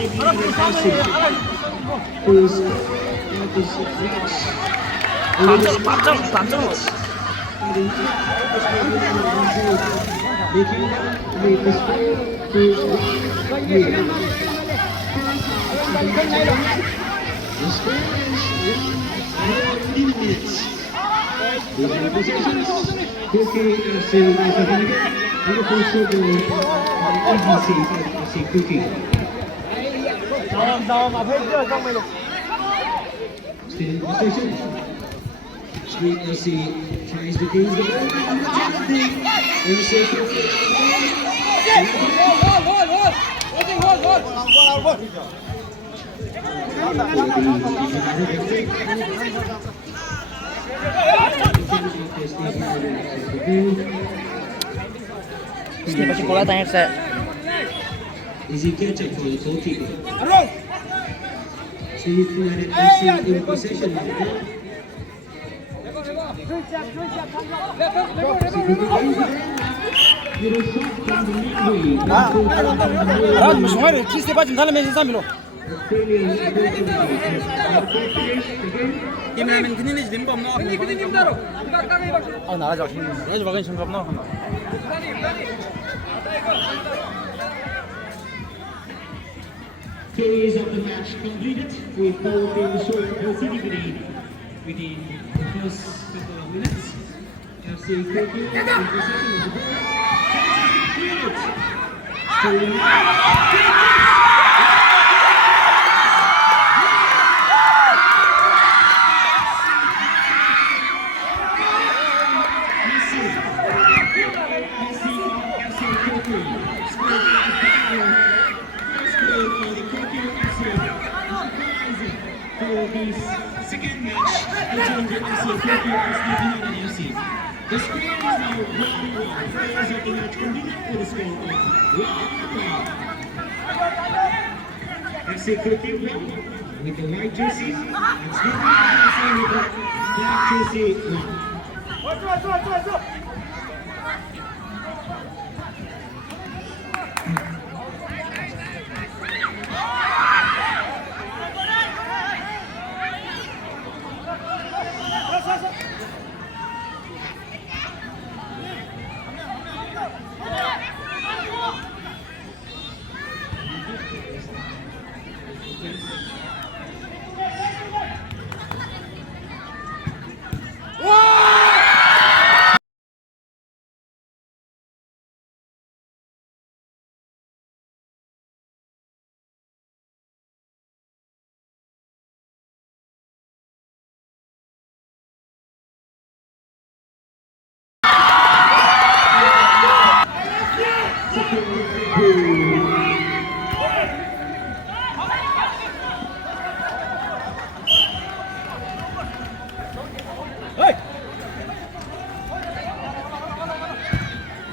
Kuki FC is and also the EGC Kuki. Still in possession. Snip FC tries to gain the ball. Snip masih bola tanya saya. Easy catch up for the goalkeeper. Snip FC in possession of the ball. Phase of the match completed with both teams showing positivity within the first couple of minutes. FC Kuki in possession of the ball. Second match between the FC Kuki and Snip FC. The score is now 1-1. Players of the match completed for the score of 1-1. FC Kuki won with the white jersey and Snip FC with the black jersey won.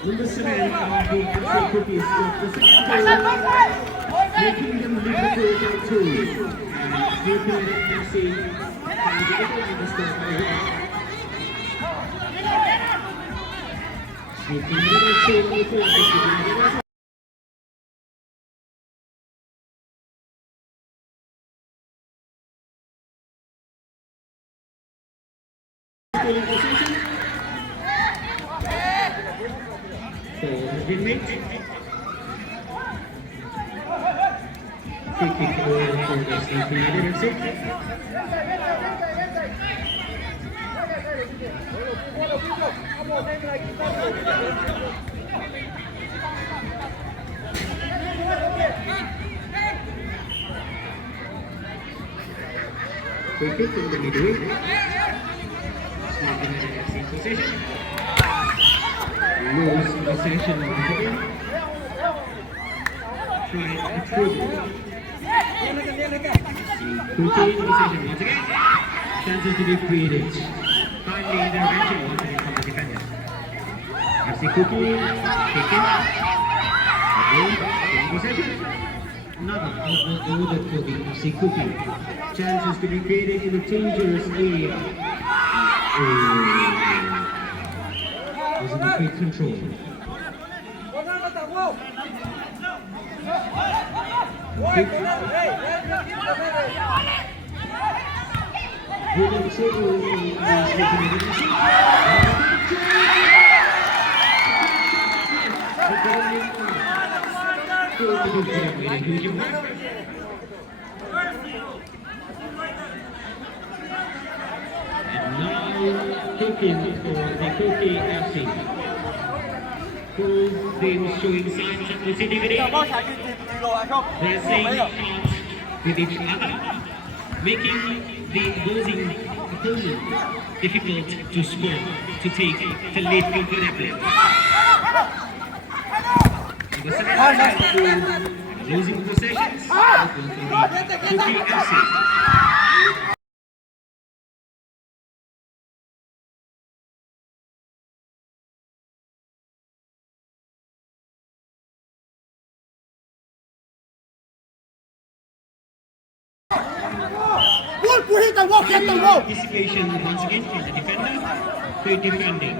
Number 7 of the FC Cookies got the second goal, making them lead the goal by 2. And Snip FC can get the score by 1. Snip FC on the court. Still in possession. Foul has been made. Free kick for the Snip FC. Free kick from the midway. FC possession. Lose possession of the ball. Try a through. Kuki in possession once again. Chances to be created. Timely intervention once again from the defender. FC Kuki taken. In possession. Another order for the FC Kuki. Chances to be created in the dangerous area. Is in great control. And now kicking for the Kuki FC. Both teams showing signs of lucidity, pressing out with each other, making the opposing opponent difficult to score, to take the lead comfortably. The second half, losing possessions, for the Kuki FC. Anticipation once again from the defender, great defending.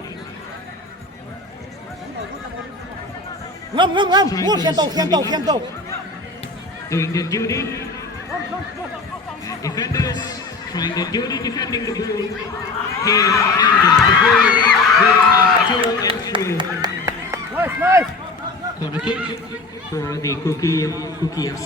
Doing their duty. Defenders trying their duty, defending the ball. Here and the ball will to and through. Nice. Corner kick for the Kuki FC.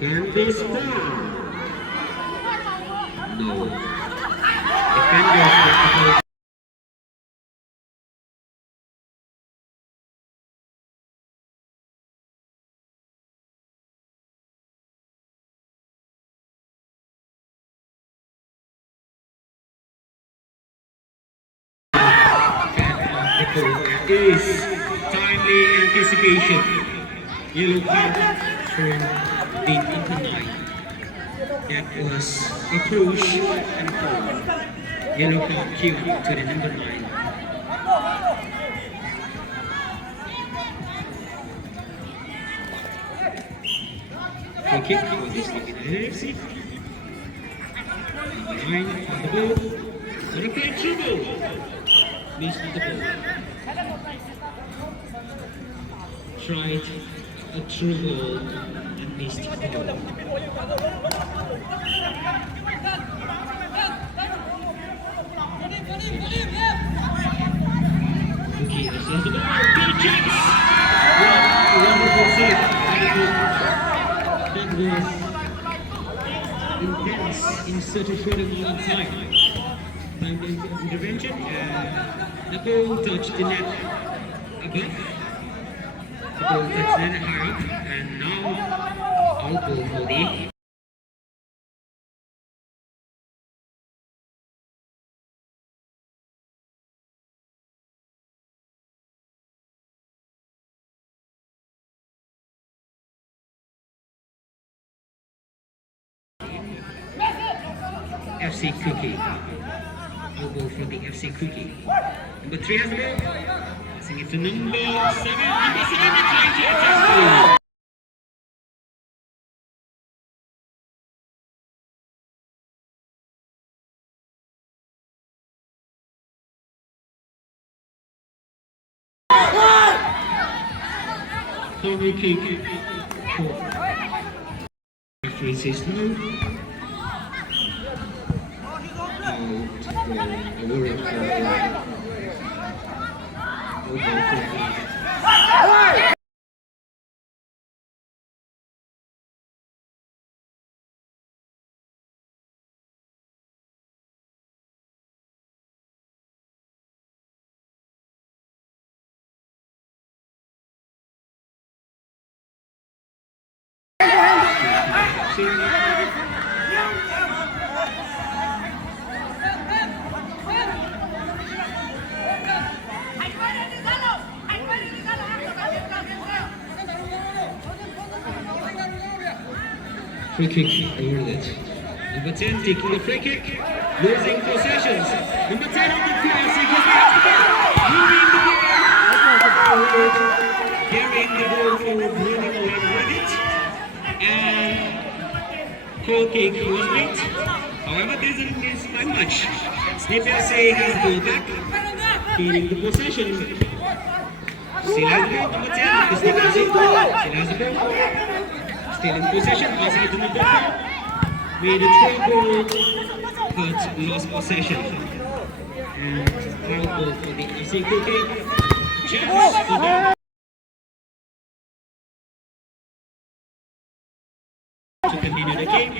Can they score? No. Defenders were is timely anticipation. Yellow card for the number 9. That was a push and a pull. Yellow card given to the number 9. Free kick for this United FC. Number 9 on the ball. And a great dribble. Missed the ball. Tried a dribble and missed the ball. Kuki has the ball. Good chance! Wonderful save. That was intense in such a short amount of time. Intervention and the ball touched the net above. The ball touched the net higher up, and now out ball for the FC Kuki. Out ball for the FC Kuki. Number 3 has the ball. Passing it to number 7. Number 7 trying to attack. Corner kick for referee says no. Free kick awarded. Number 10 taking the free kick, losing possessions. Number 10 on the PLC gets carrying the ball forward, running along with it, and goal kick was made. However, this isn't by much. Snip FC has the ball back, feeding the possession. Still has the ball, number 10, Snip FC. Still has the ball. Still in possession, passing it to number 4. Made a throw goal, but lost possession. And foul goal for the FC Kuki. Chance for them to continue the game.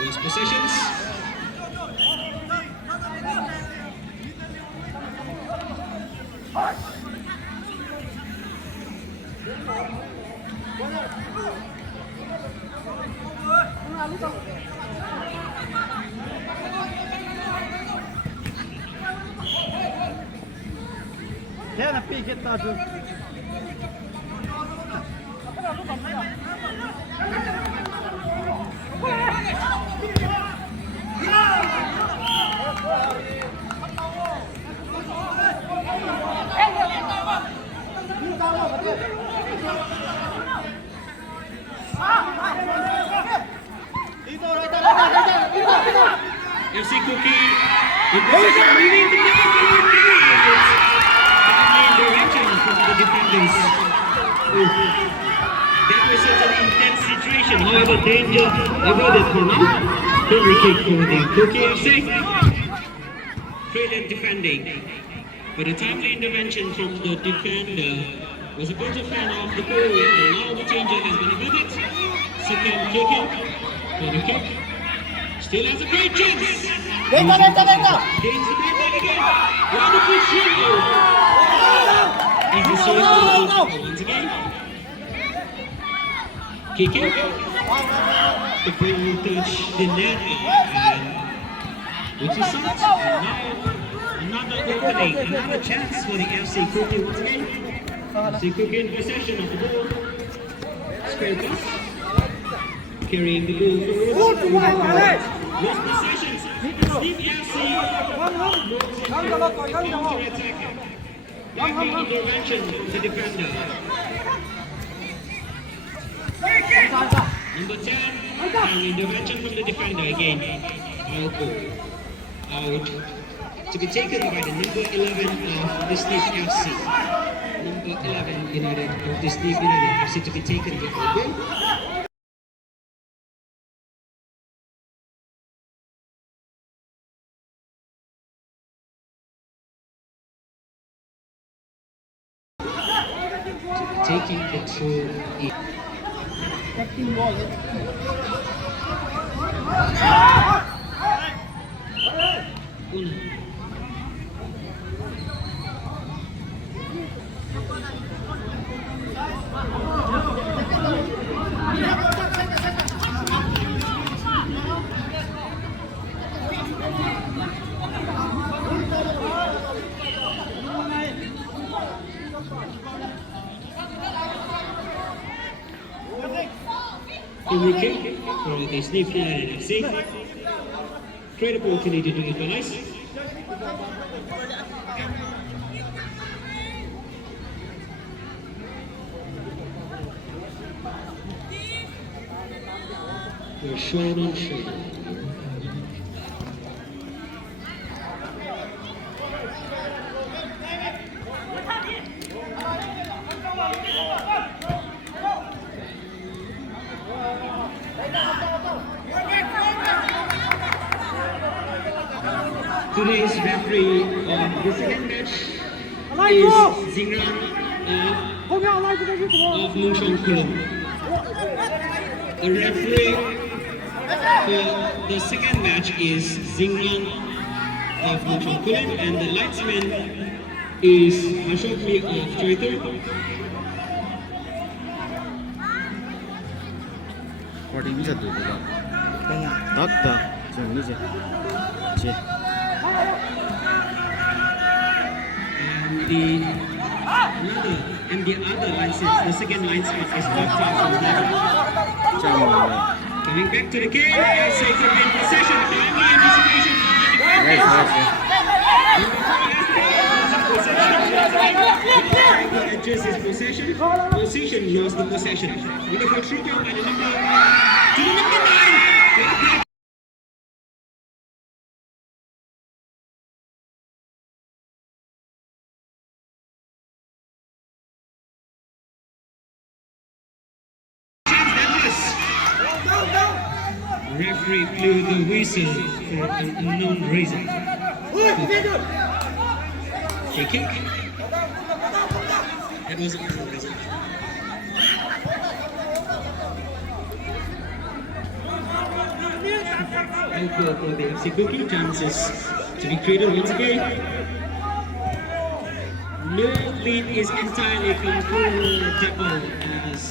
Lost possessions. Tiens, pique ta deux. FC Kuki in possession, leading the game forward. Intervention from the defenders. That was such an intense situation. However, danger avoided for now. Free kick for the Kuki FC. Brilliant defending. But a timely intervention from the defender was a good fan of the goal. And now the changer has been avoided. Second kick in for the kick. Still has a great chance. Gains the ball back again. Wonderful shoot. Is the source once again. Kick in. The ball will touch the net. Which is such. And now another opening. Another chance for the FC Kuki once again. FC Kuki in possession of the ball. Square pass. Carrying the ball forward. Lost possessions. Snip FC counter-attack. Lovely intervention from the defender. Number 10, and intervention from the defender again. Out. To be taken by the number 11 of the Snip FC. Number 11 United of the Snip United FC to be taken by the goal. Taking control in. Captain ball. Free kick for the Snip United FC. Great opportunity to equalize. We're shoulder on shoulder. Today's referee of the second match is Zingran of Khelo. The referee for the second match is Zingran of Khelo, and the linesman is Ashokli of Choitur. Recording bisa tuh. Tak. Jangan ni je. And the other linesman, the second linesman is knocked out from that. Coming back to the game, say for in possession, timely anticipation from the defender. Adjust his position, lost the possession. Wonderful throw by the number to the number 9. referee blew the whistle for an unknown reason. Free kick. That was an unknown reason. No goal for the FC Kuki. Chances to be created once again. No lead is entirely comfortable as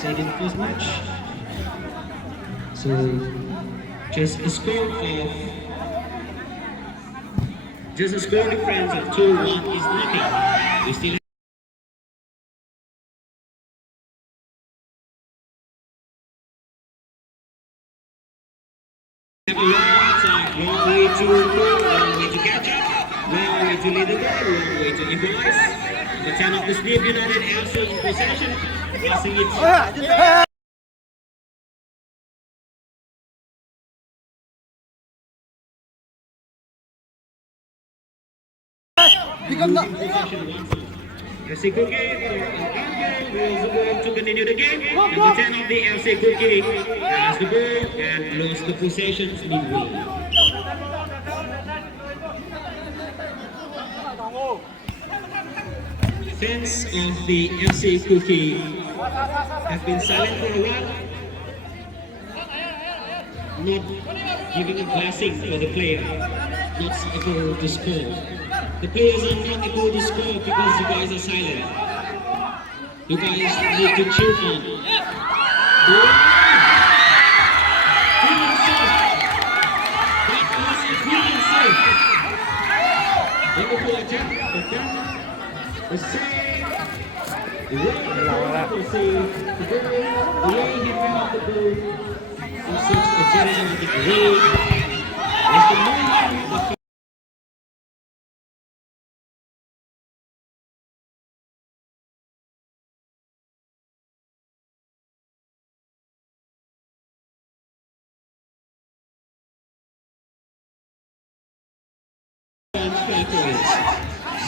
said in the first match. So just a score difference of 2-1 is nothing. We still have a long way to go, long way to catch up, long way to lead the ball, long way to equalize. The turn of the Snip United also in possession, passing it. FC Kuki wills the ball to continue the game. And the 10 of the FC Kuki has the ball and lost the possession midway. Fans of the FC Kuki have been silent for a while, not giving a blessing for the player, not able to score. The players are not able to score because you guys are silent. You guys need to cheer on. Brilliant save. That was a brilliant save. Wonderful attempt, but then the save. The way he ran off the ball in such a charismatic way was the moment of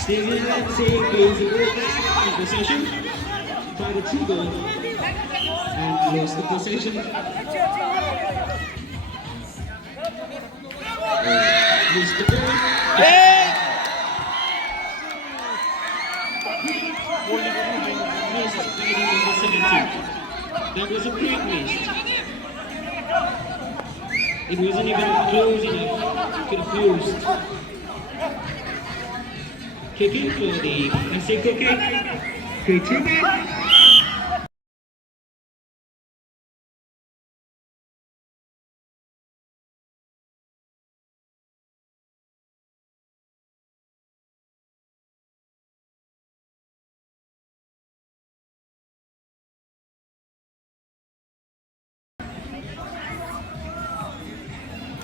Stephen FC gains the ball back in possession by the 2 goal and lost the possession. Missed the ball. Missed leading number 17. That was a great miss. It wasn't even close enough to the post. Kicking for the FC Kuki. Kuki.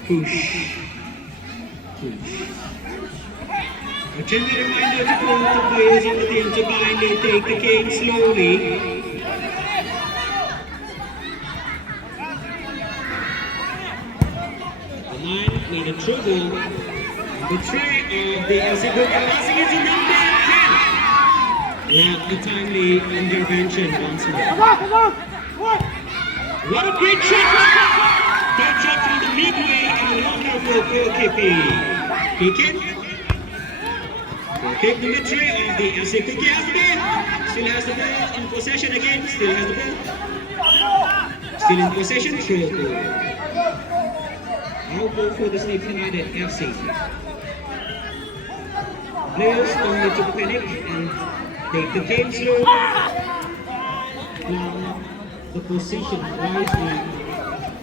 Push. A gentle reminder to all the players in the team to kindly take the game slowly. The 9 made a through ball. The 3 of the FC Kuki passing it to number 10. Now a timely intervention once more. What a great shot! Great shot from the midway and wonderful goalkeeping. Kicking. Kick number 3 of the FC Kuki has the ball. Still has the ball in possession again. Still has the ball. Still in possession. Throw goal. Now goal for the Snip United FC. Players don't need to panic and take the game slow. Plan the position wisely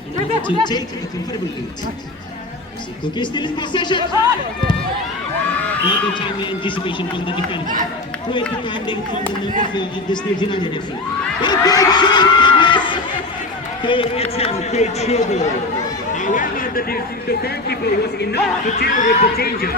in order to take a comfortable lead. FC Kuki still in possession. Not a timely anticipation from the defender. Great defending from the number 4 of the Snip United FC. A great shot! Great attempt, great trouble. However, the goalkeeper was enough to deal with the danger.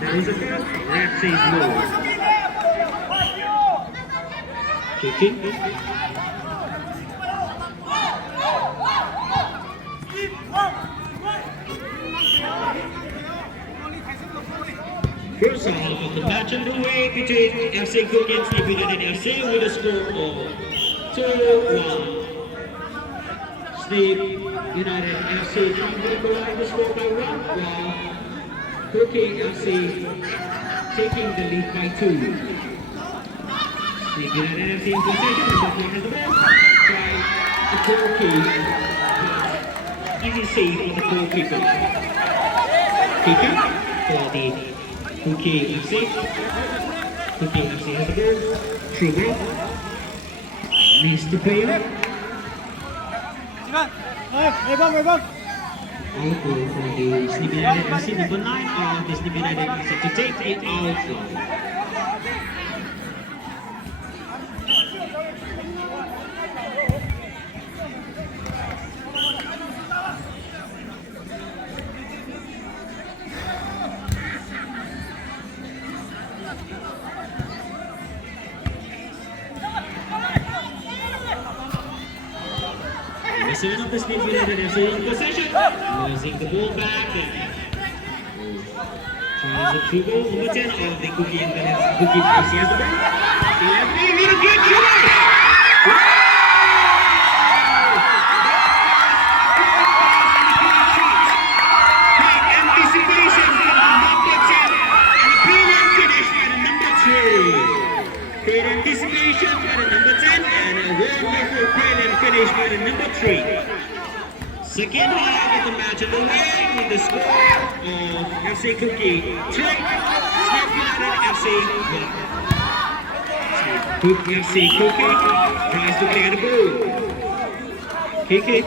There is a foul. Ref says no. Kicking. First half of the match underway between FC Kuki and Snip United FC with a score of 2-1. Snip United FC trying to equalize the score by 1, while Kuki FC taking the lead by 2. Snip United FC in possession, number 1 has the ball. Try the Kuki. Easy save for the goalkeeper. Kicking for the Kuki FC. Kuki FC has the ball. Through ball. Missed the player. Out goal for the Snip United FC. Number 9 of the Snip United FC to take it out goal. The 7 of the Snip United FC in possession, losing the ball back and tries a through ball. Number 10 of the Kuki FC has the ball. The left knee with a good try! Great anticipation by the number 10 and a brilliant finish by the number 3. Great anticipation by the number 10 and a wonderful brilliant finish by the number 3. Second half of the match underway with the score of FC Kuki 3, Snip United FC 1. Kuki FC Kuki tries to clear the ball. Kick it.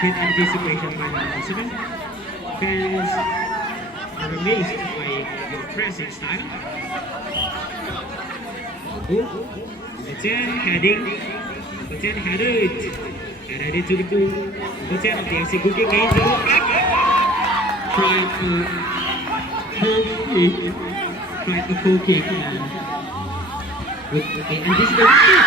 Good anticipation by the number 7. Fans are amazed by your pressing style. Number 10 heading. Number 10 headed. And headed to the goal. Number 10 of the FC Kuki gains the ball back. Trying to full kick. With the anticipation.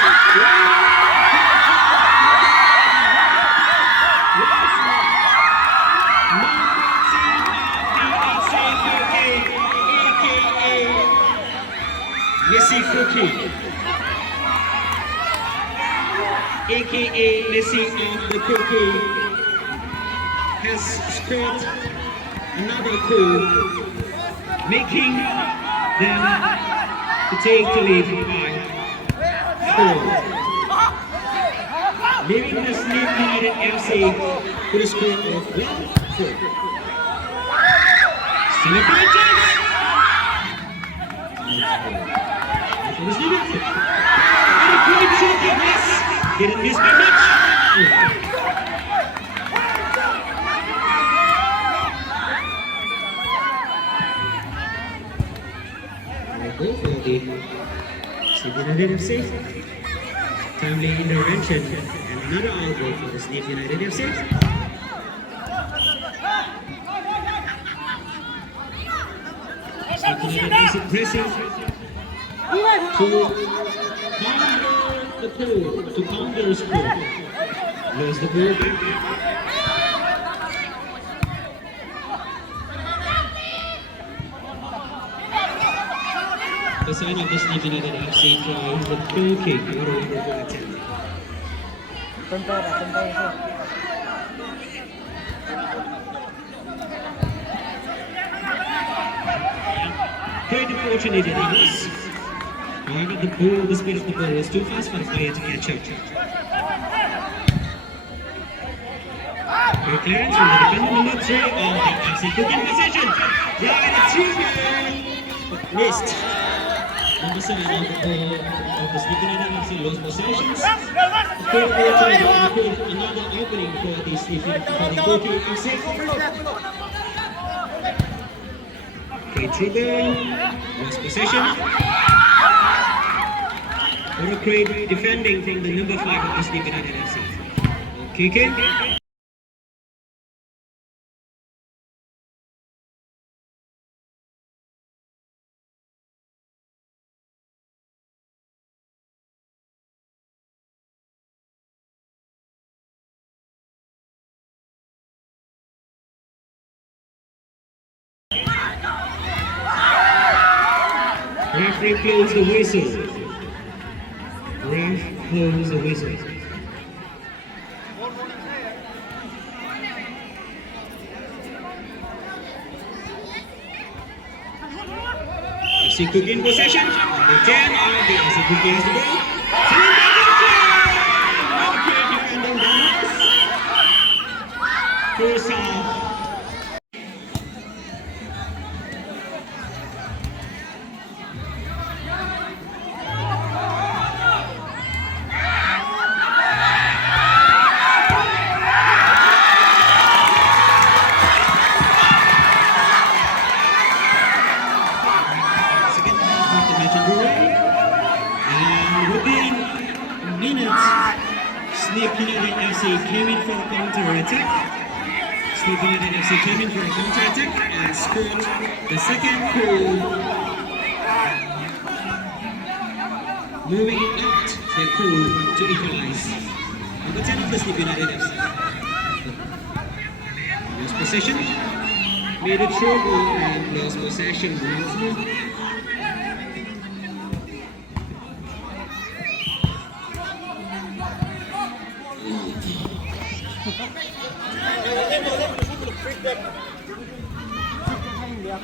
Kuki, aka Messi of the Kuki, has scored another goal, making them to take the lead by 4. Leaving the Snip United FC with a score of 1-4. Celebrations! Was needed. And a great shot at this. Didn't miss by much. Goal for the Snip United FC. Timely intervention and another out goal for the Snip United FC. Snip United FC pressing. To counter the score. There's the ball back. The sign of the Snip United FC tries the goal kick. What a wonderful attempt. Great opportunity it was. However, the speed of the ball was too fast for the player to catch up. Great clearance from the defender number 3 of the FC Kuki in possession. Right at 2 missed. Number 7 of the Snip United FC lost possessions. Third quarter, another opening for the Snip United Kuki FC. Great dribble, lost possession. What a great defending from the number 5 of the Snip United FC. Kicking. ref blows the whistle. Ref blows the whistle. FC Kuki in possession. The 10 of the FC Kuki has the ball. Okay, defending Damas. First half. Snip United FC came in for a counter-attack. Snip United FC came in for a counter-attack and scored the second goal. Moving it out the goal to equalize. Number 10 of the Snip United FC. Lost possession. Made a throw goal and lost possession once more.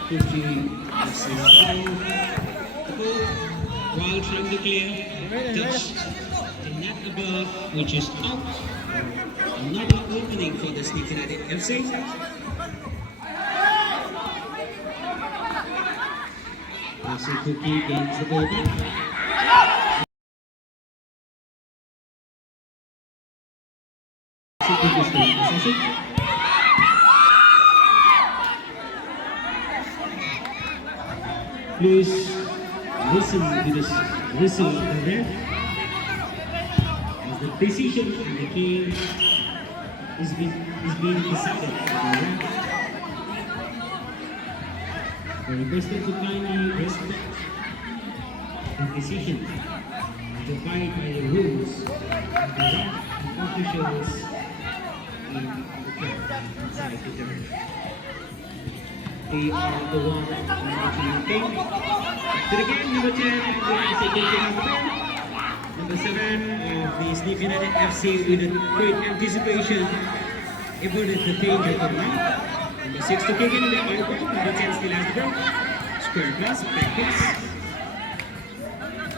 Kuki FC while trying to clear, touched the net above, which is out. Another opening for the Snip United FC. FC Kuki gains the ball back. Please listen to this whistle of the ref as the decision in the game is being decided by the ref. We are requested to kindly respect the decision and abide by the rules of the ref and officials in the club inside the turn. They are the ones managing the game. To the game, number 10 of the ICC number 7 of the Snip United FC with a great anticipation avoided the danger to the line. Number 6 to kick in the outball. Number 10 still has the ball. Square pass, back pass.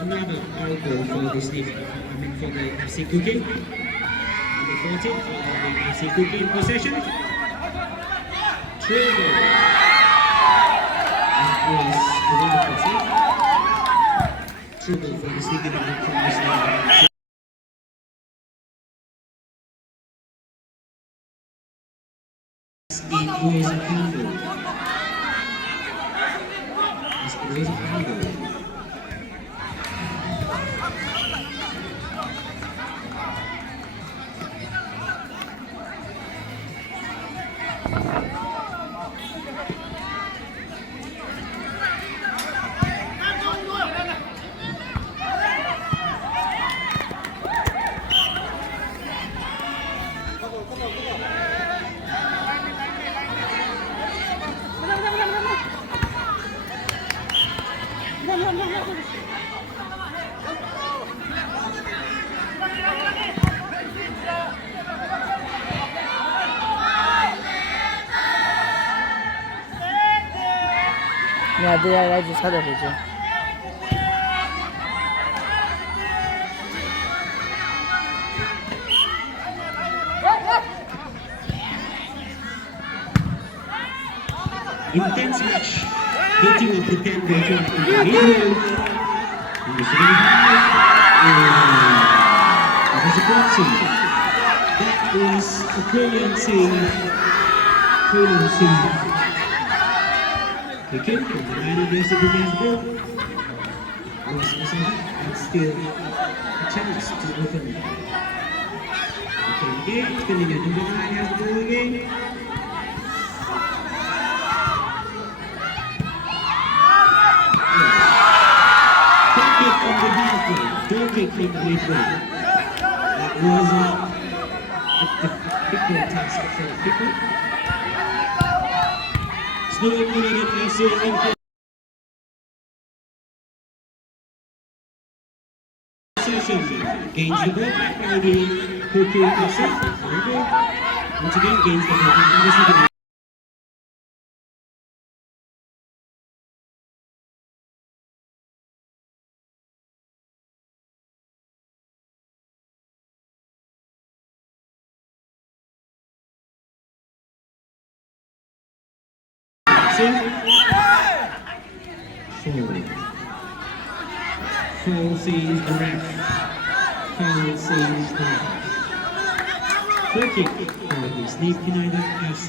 Another outball for the Snip, for the FC Kuki. Number 14 for the FC Kuki in possession. Throw ball. Was the wonderful save. Trouble for the Snip United from this line. It was a handle. It was a handle. Ada just ada saja. Intense match. 81 to 10 going to Manipur. That was a boxing. That was a brilliant save. Brilliant save. The kick from the 90 years ago against goal was possession and still a chance to open it. Okay, again, filling it. Number 9 has the ball again. Don't kick from the halfway. Don't kick from the midway. That was a difficult task for the kicker. Snip United FC gains the ball back by the Kuki FC. Once again, gains the ball back. Foul sees the ref. Foul sees the ref. Free kick for the Snip United FC.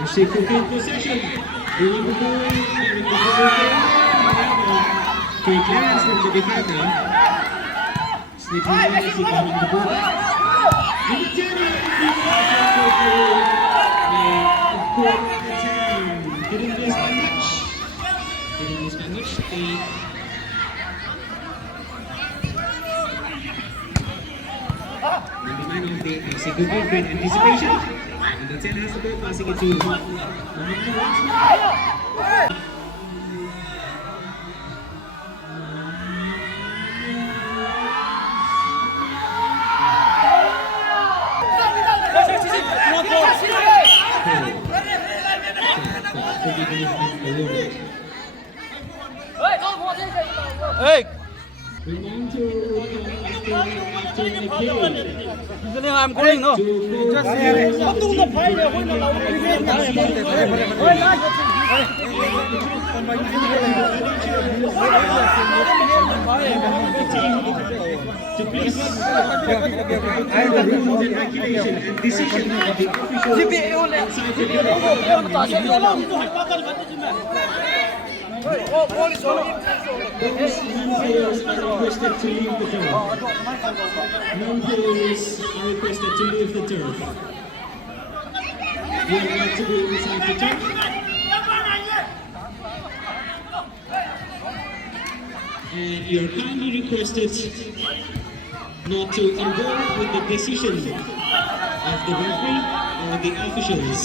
Receive in possession. Quick clearance from the defender. Snip United behind the ball. And the Jenny didn't miss by much. Didn't miss by much. Number 9 of the FC Kuki, great anticipation. And the 10 has the ball, passing it to number 1. Hey! I'm going, no? Those non-players are requested to leave the turf. Non-players are requested to leave the turf. You are allowed to be inside the turf. And you are kindly requested not to involve with the decision of the referee or the officials.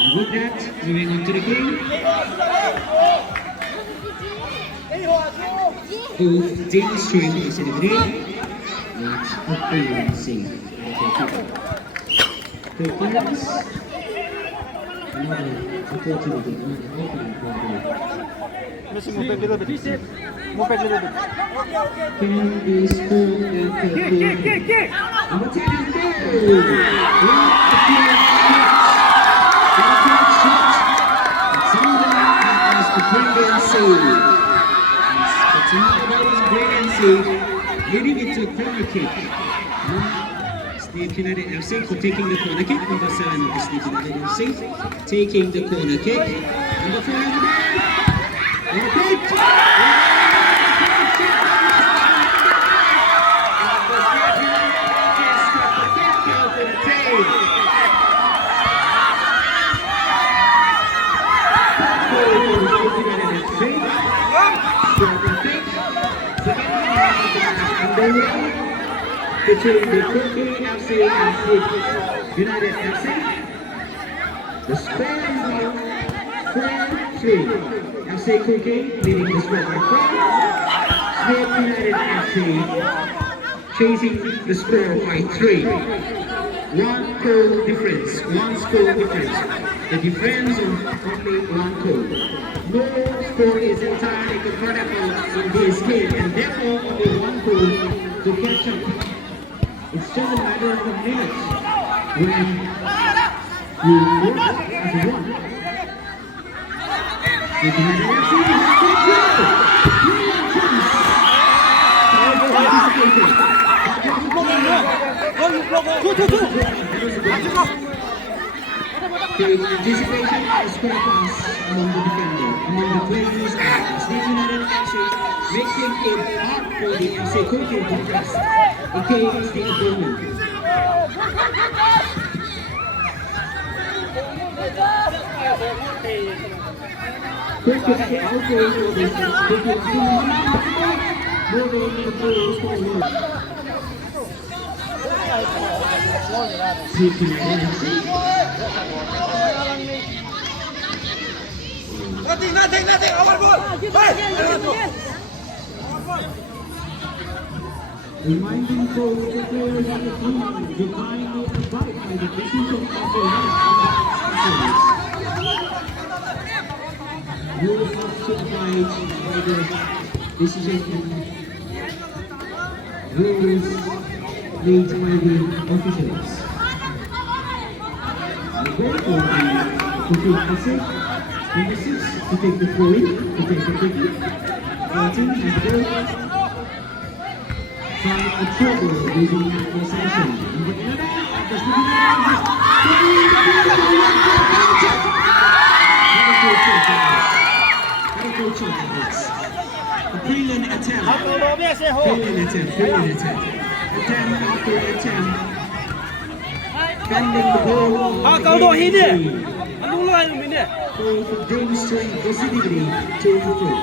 And with that, moving on to the game. Both demonstrating today. That's Opendro Singh. Quick clearance. Another opportunity, another opening for the Move back a little bit. Move back a little bit. can be scored and kick. Number 10 is goal. Brilliant save. That was brilliant save. Leading it to a corner kick. Snip United FC for taking the corner kick. Number 7 of the Snip United FC taking the corner kick. Number 4 in the back. Corner kick. Between the Kuki FC and Snip United FC, the score is now 4-3. FC Kuki leading the score by 4. Snip United FC chasing the score by 3. One goal difference, one score difference. The difference of only one goal. No score is entirely comparable in this game, and therefore only one goal to catch up. It's just a matter of minutes when you work as one. You can FC has a good goal. Brilliant chance. Create anticipation and square pass among the defender, among the players, and Snip United FC, making it hard for the FC Kuki to press against the opponent. Quick outgoing for the Kuki FC, moving the players forward. Snip United FC. Nothing, our ball. Reminding the players of the team divinely abided by the decision of the rules have to abide by the decision and rules made by the officials. We go for the Kuki FC. Number 6 to take the throw-in, to take the kick. 14 has the ball. Trying a trouble using the possession. Number 11 has the a brilliant attempt. Attempt after attempt. Bending the ball. For demonstrating positivity to improve.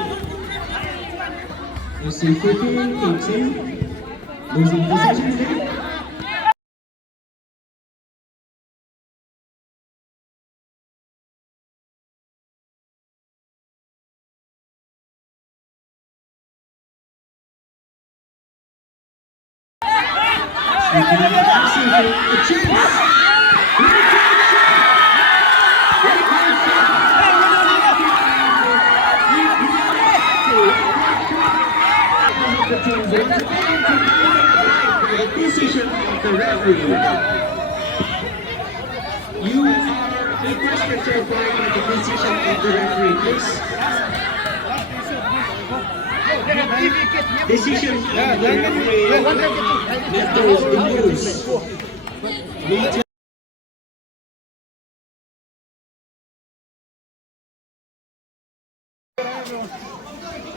As the Kuki takes in, losing possession again. Decision of the referee. You are requested to abide by the decision of the referee, please. Decision of the referee. Let those the rules.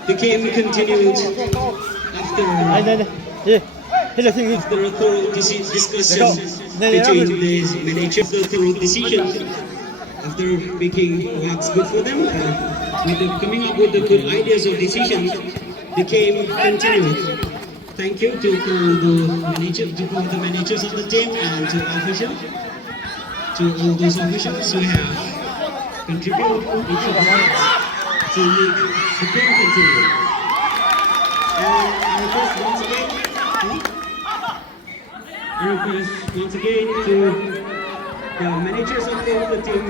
The game continued after a thorough discussion between the managers, the thorough decision after making what's good for them, coming up with the good ideas of decision, the game continued. Thank you to all the managers of the team and to officials, to all those officials who have contributed to make the game continue. And I request once again to the managers of the team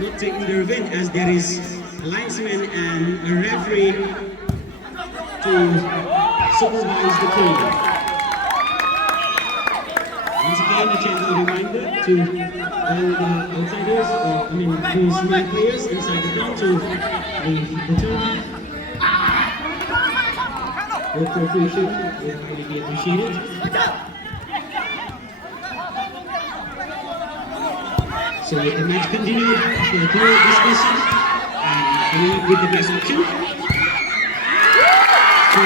not to intervene as there is a linesman and a referee to supervise the team. Once again, a gentle reminder to all the outsiders, those new players inside the ground to leave the turn. Your cooperation will highly be appreciated. So the match continued after a thorough discussion and coming up with the best option. So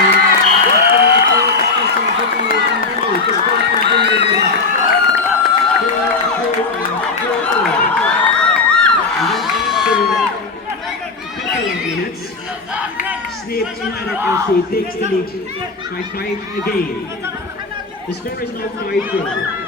Snip United FC takes the lead by 5 again. The score is now 5-4.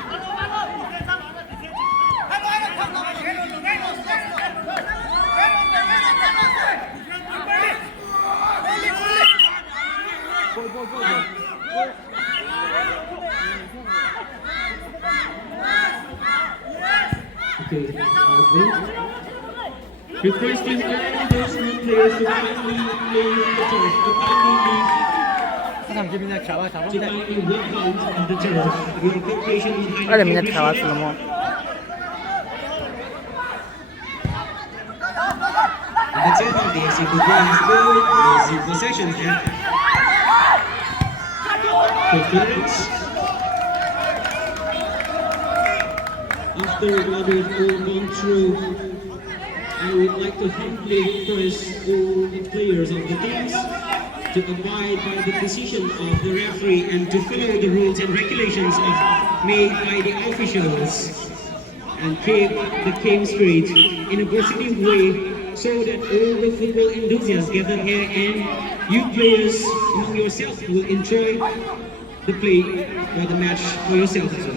Okay, requesting all those new players to kindly play the turf, to kindly walk out of the turf. Your cooperation is highly appreciated. And that's it, the FC Kuki has ball, losing possession. for clearance. After what we've all gone through, I would like to humbly request all the players of the teams to abide by the decision of the referee and to follow the rules and regulations made by the officials and keep the game spirit in a positive way so that all the football enthusiasts gathered here and you players among yourselves will enjoy the play or the match for yourself as well.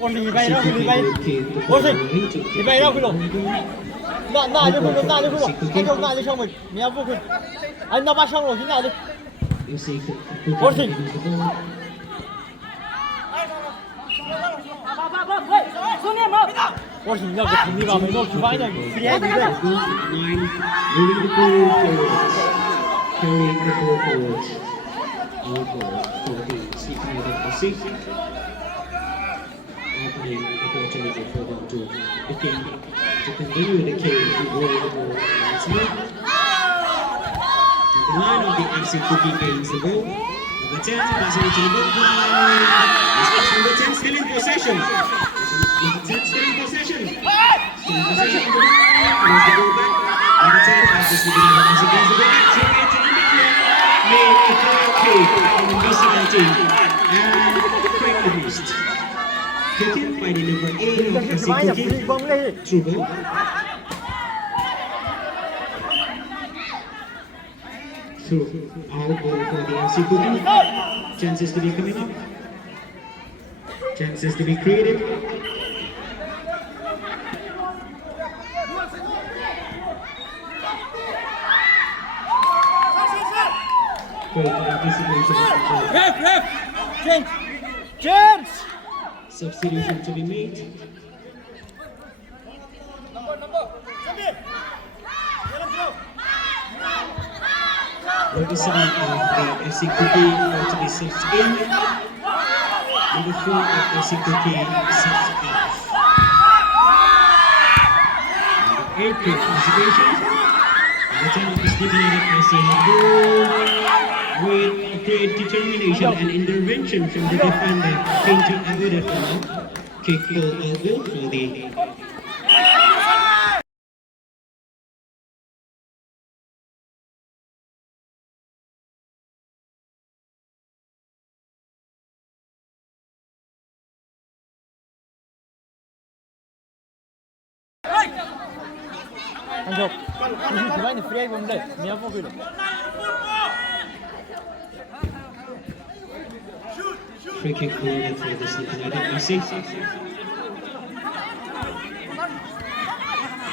Ủa thì bay đâu, thì bay. Ủa thì bay đâu Khelo. Nạ cho Khelo, nạ cho Khelo. Anh không nạ cho xong rồi, mẹ vô Khelo. Anh nó bắt xong rồi, chính nạ đi. Ủa thì. Ủa thì nhau cái thằng đi vào mấy đâu, chú vãi này. Đi em đi đây. Carrying the ball forward. All ball for the Snip FC. Opening opportunity for them to begin to continue the game to roll the ball once more. The line of the FC Kuki gains the ball. Number 10 passing to the ball. Number 10 still in possession. Number 10 still in possession. Still in possession of the ball. Throws the ball back. Number 10 passes to the number 6 against the ball back. Throw it to number 4. Made a goal kick from the BCL team. And break the beast. Taken by the number 8 of FC Kuki. Through ball. Through out ball for the FC Kuki. Chances to be coming up. Chances to be created. Ref! Change! Substitution to be made. Representative of the FC Kuki about to be subbed in. Number 4 of FC Kuki subbed off. Number 8 good consideration. Number 10 of the Snip FC with great determination and intervention from the defender came to avoid a foul. Kick goal elbow for the Anh chụp. Chú vãi này free không đây, mẹ vô Khelo. free kick awarded for the Snip FC.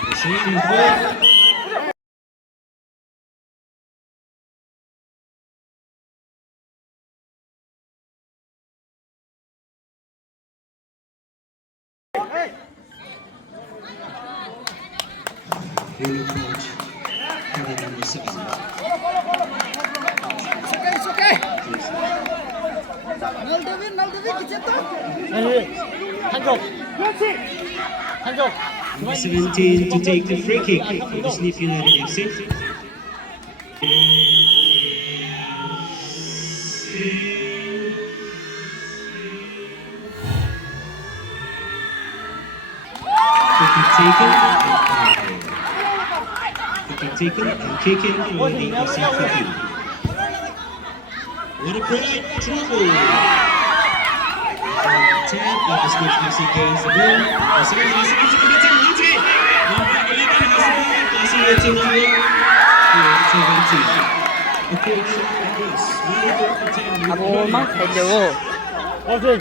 The same is ball. Really coach, having number 7. It's okay. Maldives, kicheta. Anh chụp. Anh chụp. Number 17 to take the free kick for the Snip United FC. Free kick taken. Free kick taken and kicking for the FC Kuki. What a great trouble! 10 of the Snip FC gains the ball. The 7 has to be number 10, Matchday. Number 11 has the ball, passing it to number 17. A great shot like this. Wonderful attempt. Abo mắc thầy được. Ủa thì,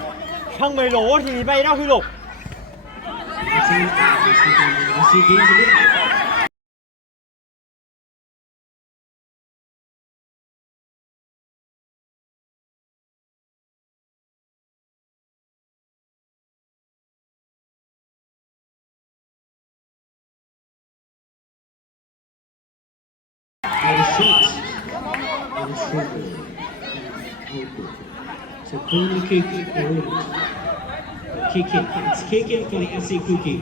thằng mày lỗ thì bay đâu Khelo. 10 of the Snip FC gains the ball. a shot and a short ball. Output. So corner kick awarded. Kick in. It's kick in for the FC Kuki.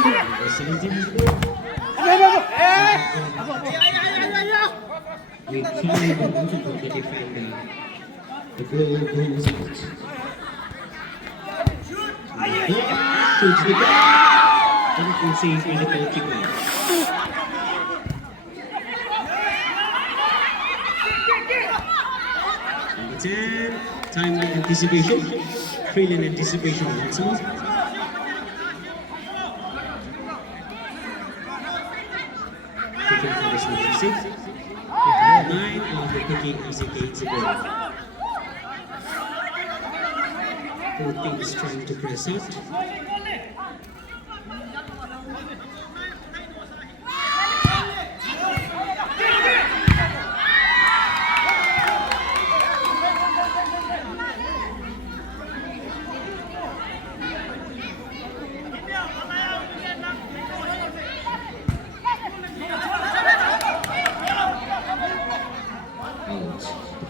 Number 17 has the ball. With time from the defender, the ball goes out. Shoots the ball. Tangkhul saves in the goalkeeper. Number 10, timely anticipation. Brilliant anticipation once more. Kicking for the Snip FC. 9 of the Kuki FC gains the ball. Both teams trying to press out.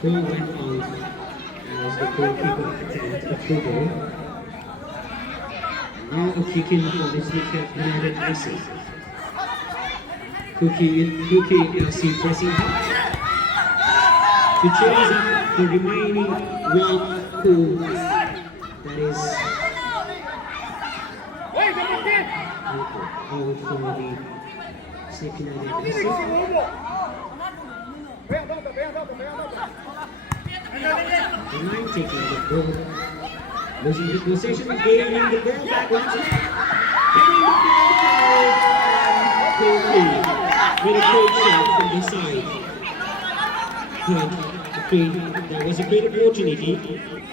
The ball went out as the goalkeeper attempted a through ball. Now a kick in for the Snip FC. Kuki FC pressing hard to chase up the remaining one goal. That is out for the Snip FC. The line taking the ball, losing the possession, gaining the ball back once more, getting the ball back, with a great shot from the side. That was a great opportunity,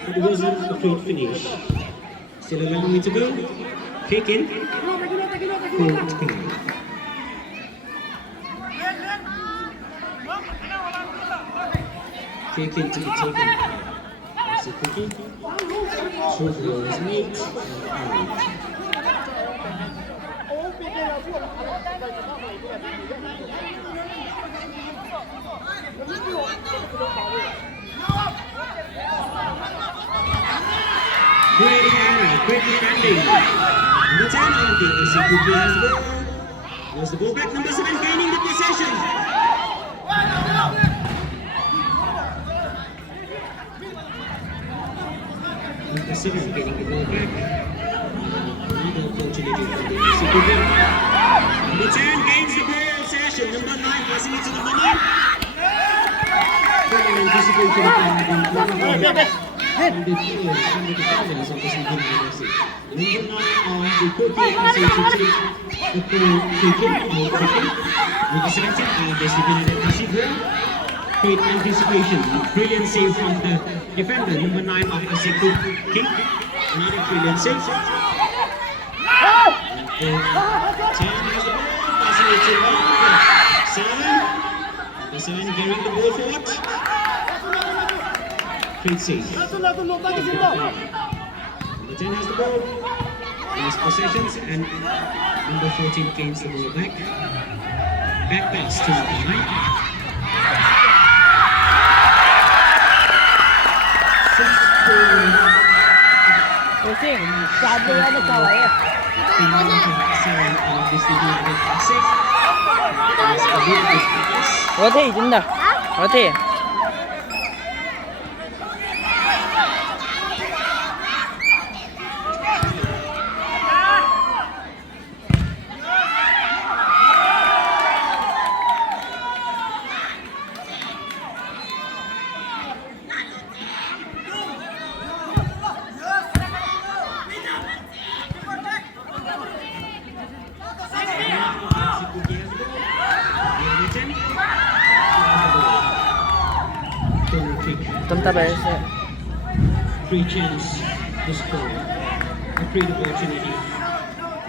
but it wasn't a great finish. Still a long way to go. Kick in. Court clear. Kick in to be taken. That's a Kuki. Short ball is made and out. Great defending. Number 10 on the AC Kuki has the ball. Goes the ball back. Number 7 gaining the possession. Number 7 getting the ball back. Another opportunity for the AC Kuki. Number 10 gains the ball session. Number 9 passing it to number 9. Good anticipation of the and the players from the defenders of the FC. Number 9 on the Kuki FC to take the ball kicking. Number 17 on the FC. Great anticipation, brilliant save from the defender, number 9 of FC Kuki. Another brilliant save. And 10 has the ball, passing it to 7. Number 7 carrying the ball forward. Great save. Number 10 has the ball, nice possessions, and number 14 gains the ball back. Back pass to number 9. Kucing, sabi nga na kaway. 어때 이긴다. 어때? Tum tabelse. Free chance to score. A great opportunity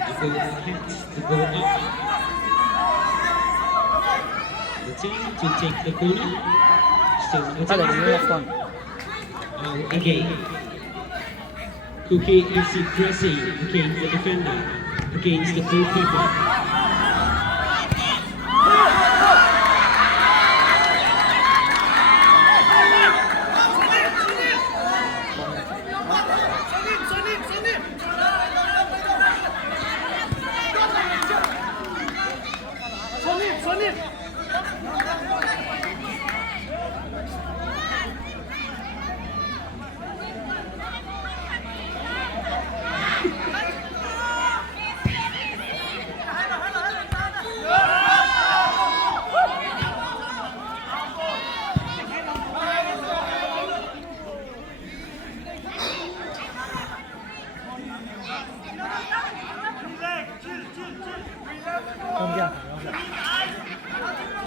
to go ahead, to go up. The team to take the corner. Still Ada ni last one. again. Kuki FC pressing against the defender, against the goalkeeper.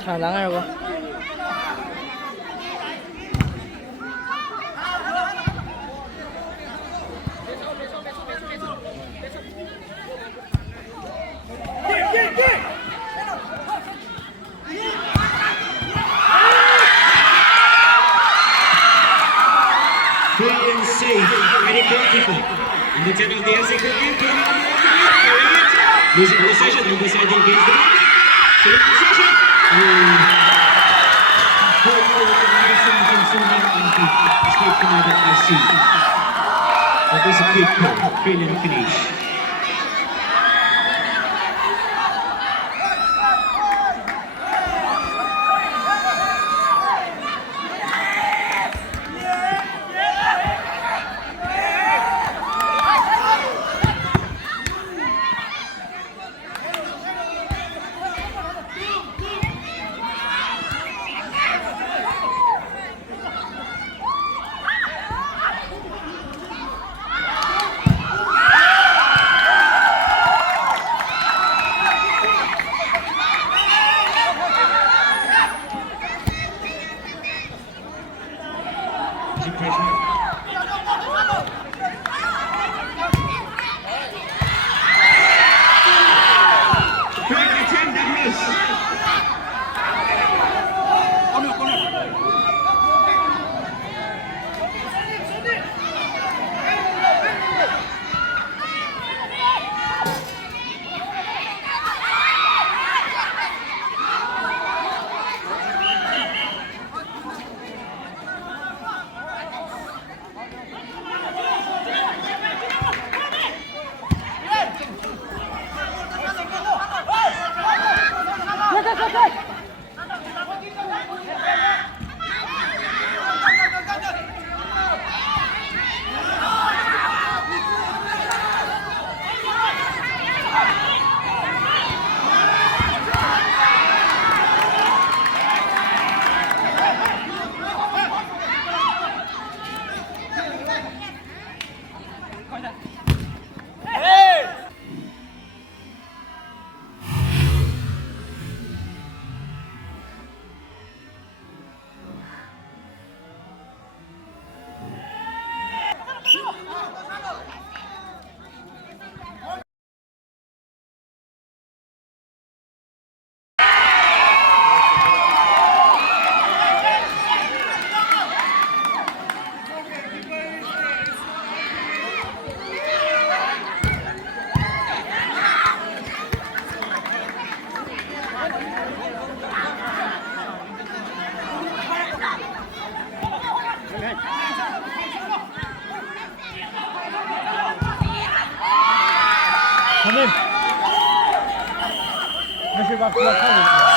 자랑하려고. Brilliant save, ready goalkeeper. In the channel, the FC goalkeeper. Losing possession, deciding against the match. Showing possession. Escape United FC. That was a quick goal, brilliant finish. 형님. 다시 막 그거 타고.